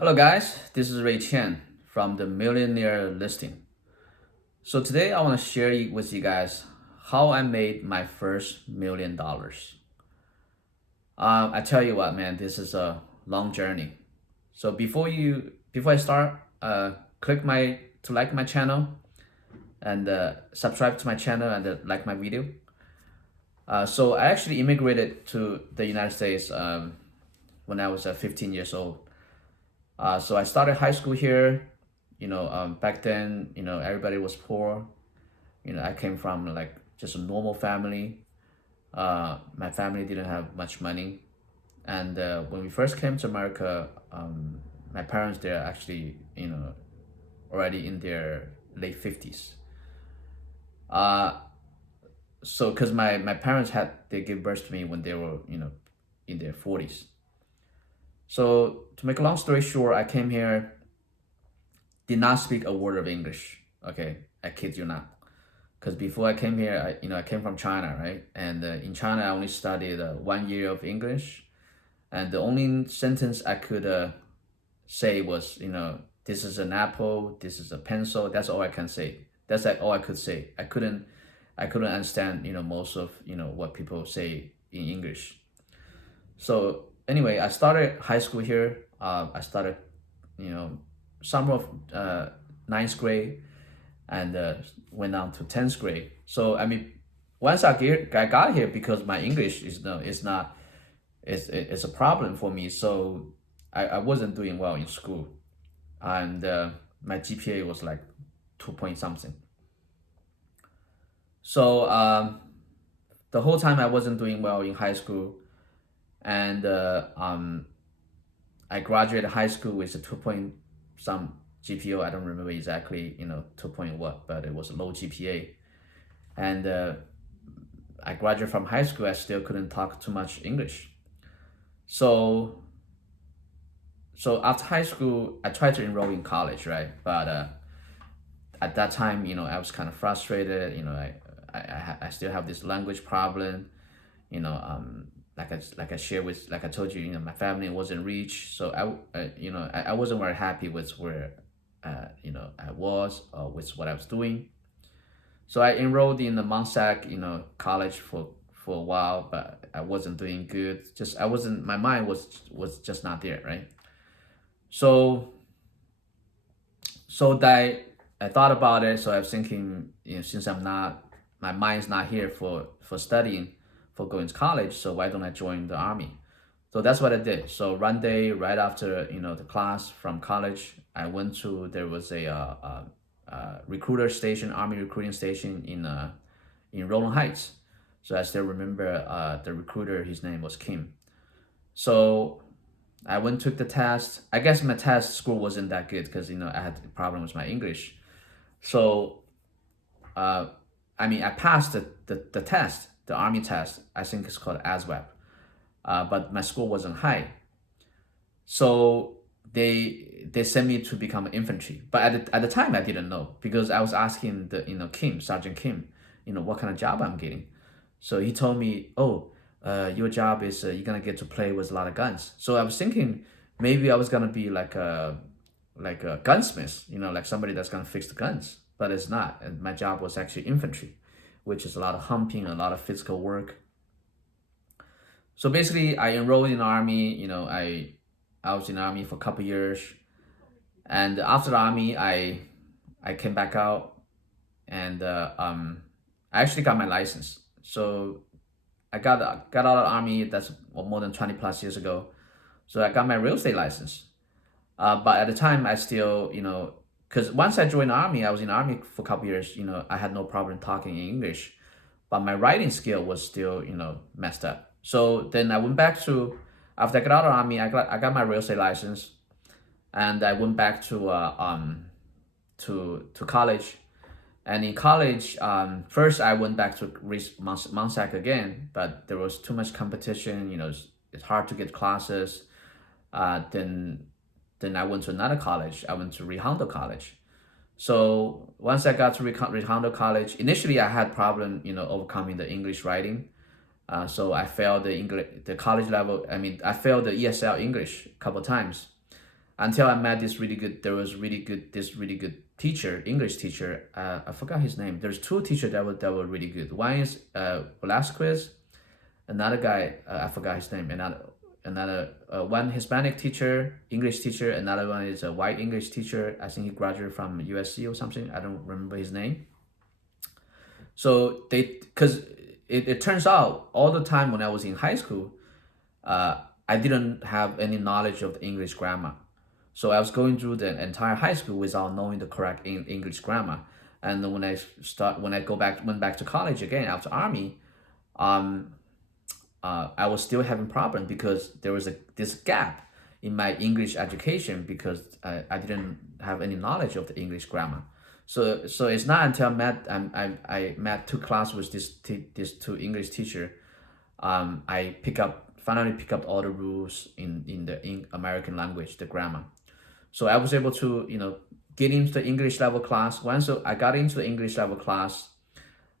Hello guys, this is Ray Chen from the Millionaire listing. So today I want to share with you guys how I made my first $1,000,000. I tell you what, man, this is a long journey. So before I start, click to like my channel and subscribe to my channel and like my video. So I actually immigrated to the United States when I was 15 years old. So I started high school here. Back then, everybody was poor. I came from like just a normal family. My family didn't have much money. And when we first came to America, my parents, they're actually, already in their late 50s. So because my parents they gave birth to me when they were, in their 40s. So to make a long story short, I came here, did not speak a word of English. Okay, I kid you not. Because before I came here, I came from China, right? And in China, I only studied 1 year of English, and the only sentence I could say was, this is an apple, this is a pencil. That's all I can say. That's like all I could say. I couldn't understand, most of what people say in English. So anyway, I started high school here. I started, summer of ninth grade, and went on to 10th grade. So I mean, once I got here, because my English is not it's a problem for me. So I wasn't doing well in school, and my GPA was like 2 point something. So the whole time I wasn't doing well in high school, and I graduated high school with a 2 point some GPA. I don't remember exactly, 2 point what, but it was a low GPA. And I graduated from high school. I still couldn't talk too much English. So after high school, I tried to enroll in college, right? But at that time, I was kind of frustrated. I still have this language problem. Like I told you, my family wasn't rich, so I wasn't very happy with where I was, or with what I was doing. So I enrolled in the Monsac, college for a while, but I wasn't doing good. My mind was just not there, right? So that I thought about it. So I was thinking, since my mind's not here for studying, for going to college, so why don't I join the army? So that's what I did. So one day, right after the class from college, I went to, there was a recruiter station, army recruiting station in Roland Heights. So I still remember the recruiter. His name was Kim. So I went took the test. I guess my test score wasn't that good because I had a problem with my English. So I passed the test. The army test, I think it's called ASVAB, but my score wasn't high. So they sent me to become an infantry. But at the time, I didn't know, because I was asking Sergeant Kim, what kind of job I'm getting. So he told me, oh, your job is you're gonna get to play with a lot of guns. So I was thinking maybe I was gonna be like a gunsmith, like somebody that's gonna fix the guns. But it's not. And my job was actually infantry, which is a lot of humping, a lot of physical work. So basically, I enrolled in the army. I was in the army for a couple years, and after the army, I came back out, and I actually got my license. So I got out of the army. That's more than 20 plus years ago. So I got my real estate license. But at the time, I still, because once I joined the army, I was in the army for a couple years. I had no problem talking in English, but my writing skill was still, messed up. So then I went back to, after I got out of the army, I got my real estate license, and I went back to college. And in college, first I went back to Monsac again, but there was too much competition. It's hard to get classes. Then I went to another college. I went to Rehondo College. So once I got to Rehondo College, initially I had problem, overcoming the English writing. So I failed the college level. I failed the ESL English a couple times. until I met this really good. This really good teacher, English teacher. I forgot his name. There's two teachers that were really good. One is Velasquez. Another guy, I forgot his name. Another one Hispanic teacher, English teacher. Another one is a white English teacher. I think he graduated from USC or something. I don't remember his name. So because it turns out all the time when I was in high school, I didn't have any knowledge of the English grammar. So I was going through the entire high school without knowing the correct English grammar. And when I went back to college again after Army, I was still having problem because there was this gap in my English education because I didn't have any knowledge of the English grammar. So it's not until I met two classes with this two English teacher, I finally pick up all the rules in the American language, the grammar. So I was able to get into the English level class. Once I got into the English level class,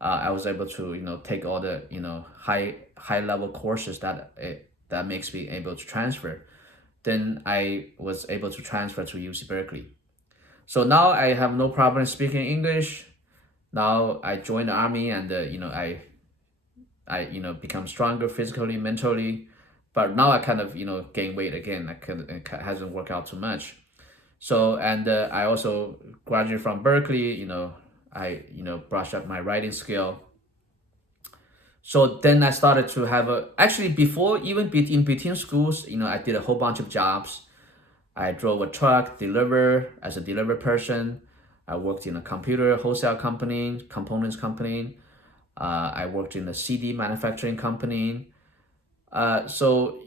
I was able to take all the high level courses that makes me able to transfer. Then I was able to transfer to UC Berkeley. So now I have no problem speaking English. Now I joined the Army and I become stronger physically, mentally, but now I kind of gain weight again. It hasn't worked out too much. So and I also graduated from Berkeley. I brushed up my writing skill. So then I started to have in between schools, I did a whole bunch of jobs. I drove a truck, as a deliver person. I worked in a computer wholesale company, components company. I worked in a CD manufacturing company. So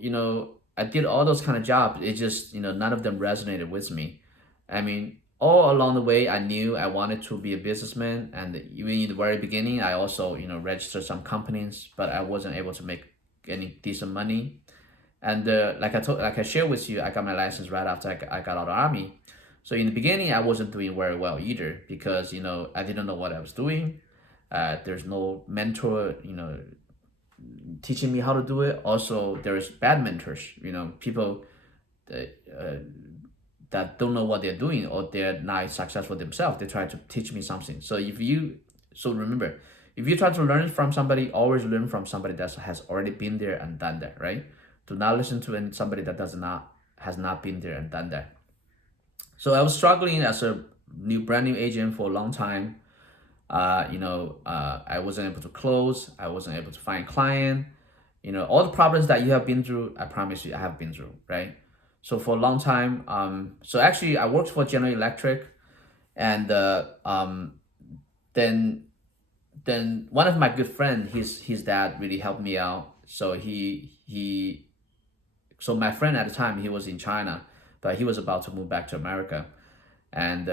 I did all those kind of jobs. It just none of them resonated with me. I mean, all along the way, I knew I wanted to be a businessman, and even in the very beginning, I also registered some companies, but I wasn't able to make any decent money. And like I shared with you, I got my license right after I got out of the Army. So in the beginning, I wasn't doing very well either because I didn't know what I was doing. There's no mentor, teaching me how to do it. Also, there's bad mentors, people that don't know what they're doing or they're not successful themselves. They try to teach me something. So remember, if you try to learn from somebody, always learn from somebody that has already been there and done that, right? Do not listen to somebody that has not been there and done that. So I was struggling as a brand new agent for a long time. I wasn't able to close. I wasn't able to find client. All the problems that you have been through, I promise you, I have been through, right? So for a long time, so actually I worked for General Electric, and then one of my good friends, his dad really helped me out. So so my friend at the time, he was in China, but he was about to move back to America, and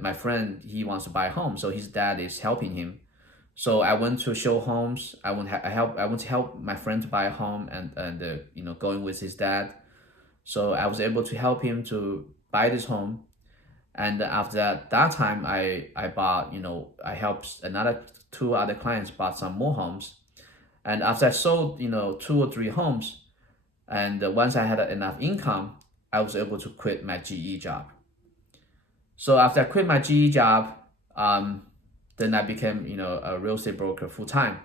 my friend, he wants to buy a home, so his dad is helping him. So I went to show homes. I went to help my friend to buy a home and going with his dad. So I was able to help him to buy this home. And after that time, I bought, I helped two other clients bought some more homes. And after I sold, 2 or 3 homes, and once I had enough income, I was able to quit my GE job. So after I quit my GE job, then I became, a real estate broker full time.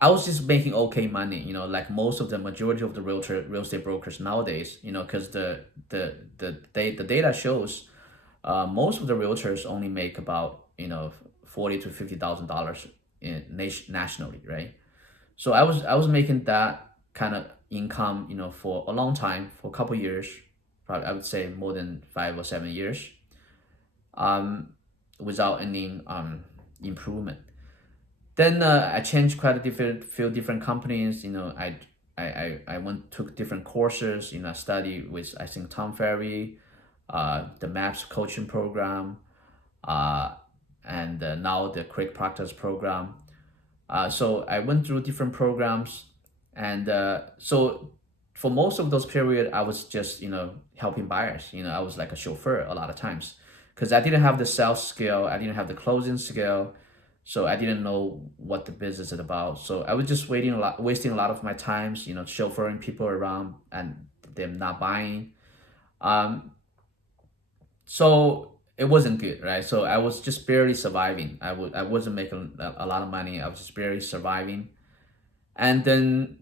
I was just making okay money, like most of the majority of the real estate brokers nowadays, because the data shows most of the realtors only make about $40,000 to $50,000 nationally, right? So I was making that kind of income, for a long time, for a couple years, probably I would say more than 5 or 7 years, without any improvement. Then I changed quite a few different companies. I took different courses. I studied with, I think, Tom Ferry, the MAPS coaching program, and now the Quick Practice program. So I went through different programs, and so for most of those periods, I was just helping buyers. I was like a chauffeur a lot of times because I didn't have the sales skill, I didn't have the closing skill. So I didn't know what the business is about. So I was just wasting a lot of my times, chauffeuring people around and them not buying. So it wasn't good, right? So I was just barely surviving. I wasn't making a lot of money. I was just barely surviving. And then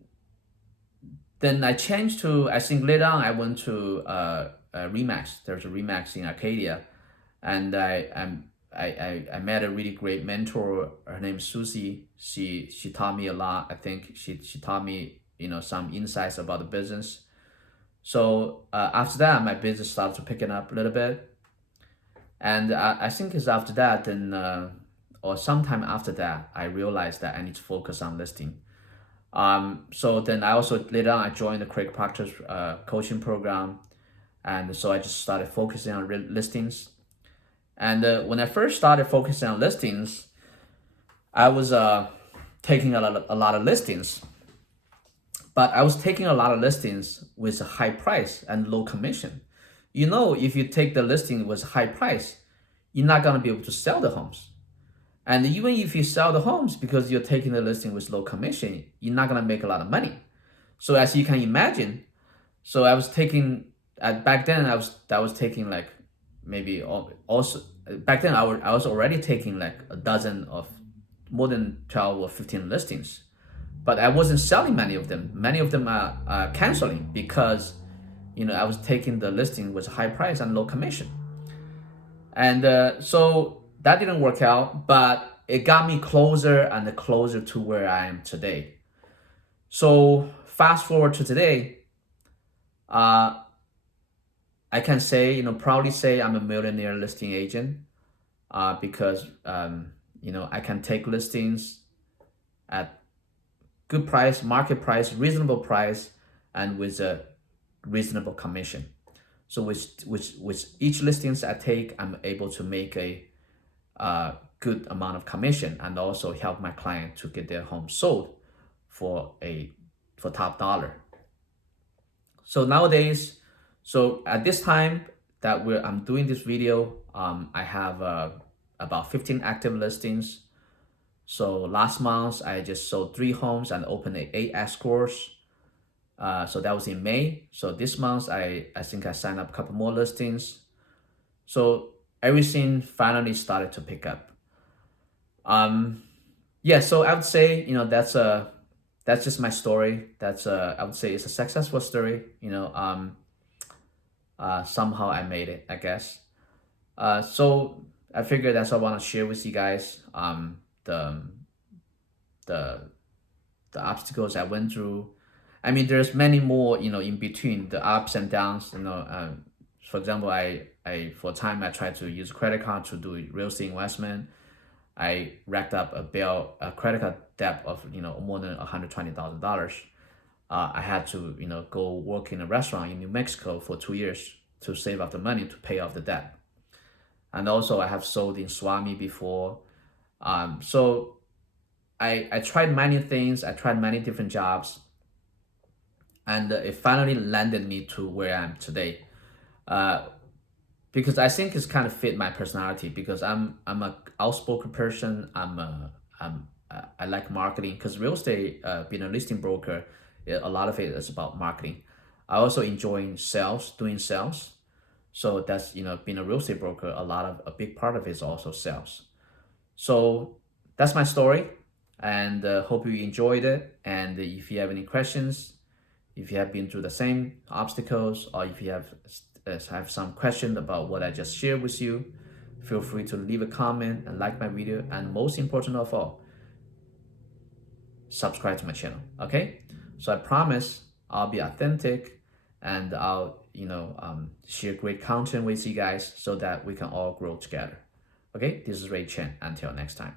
I changed to, I think later on I went to Remax. There's a Remax in Arcadia, and I met a really great mentor. Her name is Susie. She taught me a lot. I think she taught me, you know, some insights about the business. So after that, my business started to picking up a little bit. And I think it's after that, then or sometime after that, I realized that I need to focus on listing. So then I also later on I joined the Craig Proctor's coaching program, and so I just started focusing on listings. And when I first started focusing on listings, I was taking a lot of listings, but I was taking a lot of listings with a high price and low commission. You know, if you take the listing with high price, you're not gonna be able to sell the homes. And even if you sell the homes because you're taking the listing with low commission, you're not gonna make a lot of money. So as you can imagine, so I was taking back then I was taking like maybe also back then I was already taking like a dozen of more than 12 or 15 listings, but I wasn't selling many of them. Many of them are canceling because, you know, I was taking the listing with high price and low commission. And so that didn't work out, but it got me closer and closer to where I am today. So fast forward to today, I can say, you know, proudly say I'm a millionaire listing agent because, you know, I can take listings at good price, market price, reasonable price, and with a reasonable commission. So with each listings I take, I'm able to make a good amount of commission and also help my client to get their home sold for top dollar. So nowadays, so at this time that I'm doing this video, I have about 15 active listings. So last month I just sold 3 homes and opened 8 escorts. So that was in May. So this month I think I signed up a couple more listings. So everything finally started to pick up. Yeah, so I would say, you know, that's just my story. I would say it's a successful story. You know, somehow I made it, I guess. So I figured that's what I want to share with you guys. The obstacles I went through. I mean, there's many more, you know, in between the ups and downs. You know, for example, I for a time I tried to use a credit card to do real estate investment. I racked up a credit card debt of, you know, more than $120,000. I had to, you know, go work in a restaurant in New Mexico for 2 years to save up the money to pay off the debt. And also I have sold in Swami before. So I tried many things. I tried many different jobs. And it finally landed me to where I am today. Because I think it's kind of fit my personality, because I'm a outspoken person. I like marketing, because real estate, being a listing broker, a lot of it is about marketing. I also enjoy sales, doing sales. So that's, you know, being a real estate broker, a big part of it is also sales. So that's my story, and hope you enjoyed it. And if you have any questions, if you have been through the same obstacles, or if you have some question about what I just shared with you, feel free to leave a comment and like my video. And most important of all, subscribe to my channel. Okay? So I promise I'll be authentic, and I'll, you know, share great content with you guys so that we can all grow together. Okay? This is Ray Chen. Until next time.